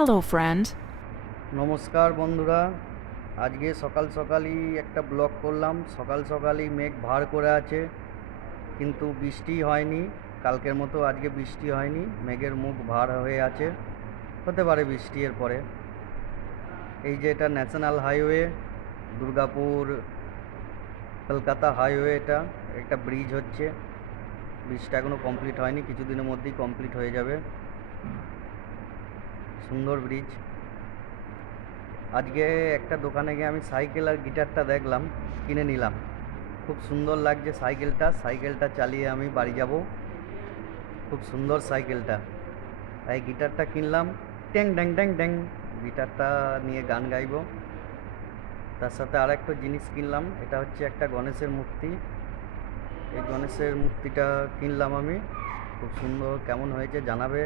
Hello, friend. নমস্কার বন্ধুরা। আজকে সকাল সকালই একটা ব্লগ করলাম। সকাল সকালই মেঘ ভার করে আছে, কিন্তু বৃষ্টি হয়নি। কালকের মতো আজকে বৃষ্টি হয়নি, মেঘের মুখ ভার হয়ে আছে, হতে পারে বৃষ্টি এর পরে। এই যে এটা national highway, Durgapur Kolkata highway. এটা একটা ব্রিজ হচ্ছে, ব্রিজটা এখনও কমপ্লিট হয়নি, কিছুদিনের মধ্যেই কমপ্লিট হয়ে যাবে। সুন্দর ব্রিজ। আজকে একটা দোকানে গিয়ে আমি সাইকেল আর গিটারটা দেখলাম, কিনে নিলাম। খুব সুন্দর লাগছে সাইকেলটা চালিয়ে আমি বাড়ি যাব। খুব সুন্দর সাইকেলটা। এই গিটারটা কিনলাম, ট্যাং ড্যাং ড্যাং ড্যাং, গিটারটা নিয়ে গান গাইবো। তার সাথে আর একটা জিনিস কিনলাম, এটা হচ্ছে একটা গণেশের মূর্তি। এই গণেশের মূর্তিটা কিনলাম আমি। খুব সুন্দর, কেমন হয়েছে জানাবে।